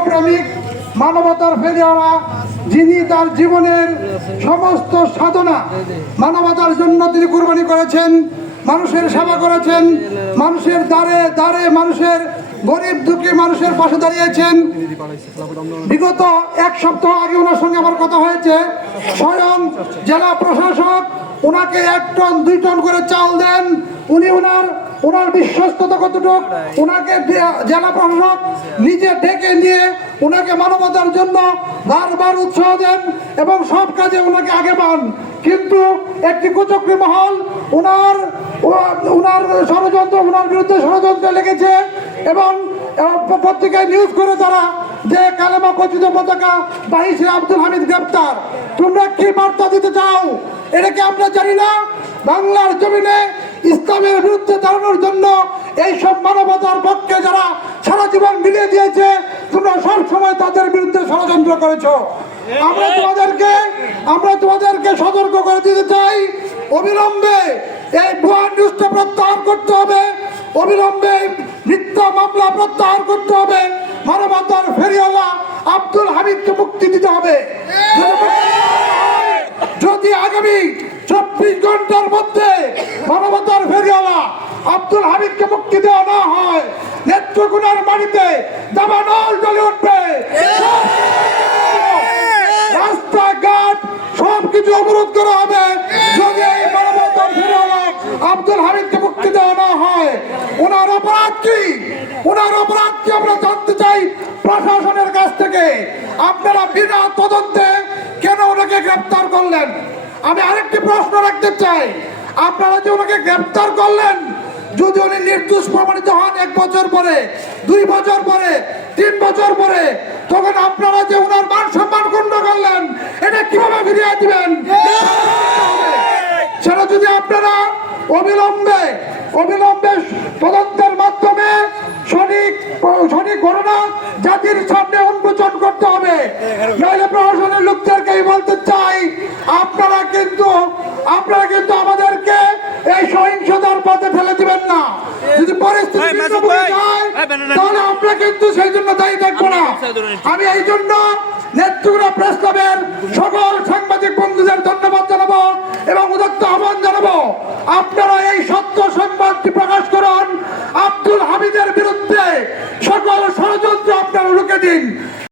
দেশপ্রেমিক মানবতার ফেরিওয়ালা যিনি তার জীবনের সমস্ত সাধনা মানবতার জন্য তিনি কুরবানি করেছেন, মানুষের সেবা করেছেন, মানুষের দ্বারে দ্বারে মানুষের গরিব দুঃখী মানুষের পাশে দাঁড়িয়েছেন। বিগত এক সপ্তাহ আগে ওনার সঙ্গে আমার কথা হয়েছে। স্বয়ং জেলা প্রশাসক ওনাকে এক টন, দুই টন করে চাল দেন। উনি ওনার ওনার বিশ্বস্ততা কতটুকু? ওনাকে জেলা প্রশাসক নিজে ডেকে নিয়ে ওনাকে মানবতার জন্য বারবার উৎসাহ দেন এবং সব কাজে ওনাকে আগে পান। কিন্তু একটি কুচক্রী মহল ওনার ওনার ষড়যন্ত্র, ওনার বিরুদ্ধে ষড়যন্ত্র লেগেছে এবং পত্রিকায় নিউজ করে তারা যে কালেমা কথিত পতাকা বাহিসে আব্দুল হামিদ গ্রেপ্তার। তোমরা কি বার্তা দিতে চাও? এটা কি আমরা জানি না? বাংলার জমিনে ইসলামের বিরুদ্ধে দাঁড়ানোর জন্য এই সব মানবতার পক্ষে যারা সারা জীবন মিলিয়ে দিয়েছে, তোমরা সব সময় তাদের বিরুদ্ধে ষড়যন্ত্র করেছ। আমরা তোমাদেরকে আমরা তোমাদেরকে সতর্ক করে দিতে চাই। অবিলম্বে এই ভুয়া নিউজটা প্রত্যাহার করতে হবে। অবিলম্বে মিথ্যা মামলা প্রত্যাহার করতে হবে। মানবতার ফেরিওয়ালা আব্দুল হামিদকে মুক্তি দিতে হবে। যদি আগামী চব্বিশ ঘণ্টার মধ্যে মানবতার ফেরিওয়ালা আব্দুল হামিদকে মুক্তি দেওয়া না হয়, নেত্রকোনার মাটিতে দাবানল জ্বলে উঠবে। রাস্তাঘাট সবকিছু অবরোধ করা হবে। যদি এই মানবতার ফেরিওয়ালা আব্দুল হামিদকে মুক্তি দেওয়া না হয়, ওনার অপরাধ কি? ওনার অপরাধ কি আমরা জানতে চাই প্রশাসনের কাছ থেকে? আপনারা বিনা তদন্তে কেন ওনাকে গ্রেপ্তার করলেন? আমি আরেকটি প্রশ্ন রাখতে চাই। আপনারা যে ওনাকে গ্রেপ্তার করলেন, যদি উনি নির্দোষ প্রমাণিত হন এক বছর পরে, দুই বছর পরে, তিন বছর পরে, তখন আপনারা যে ওনার মান সম্মান ক্ষুণ্ণ করলেন, এটা কীভাবে ফিরিয়ে দিবেন? সেটা যদি আপনারা অবিলম্বে অবিলম্বে তদন্তের মাধ্যমে সঠিক সঠিক ঘটনা জাতির সামনে উন্মোচন করতে হবে। নইলে প্রশাসনের লোকদেরকেই বলতে চাই যদি পরিস্থিতি তাহলে আমরা কিন্তু সেই জন্য দায়ী থাকব না। আমি এই জন্য নেত্রকোনা প্রেস ক্লাবের সকল সাংবাদিক বন্ধুদের ধন্যবাদ জানাব এবং উদত্ত আহ্বান জানাব আপনারা এই সত্য সংবাদটি প্রকাশ করুন। আব্দুল হামিদের বিরুদ্ধে সকল ষড়যন্ত্র আপনারা রুখে দিন।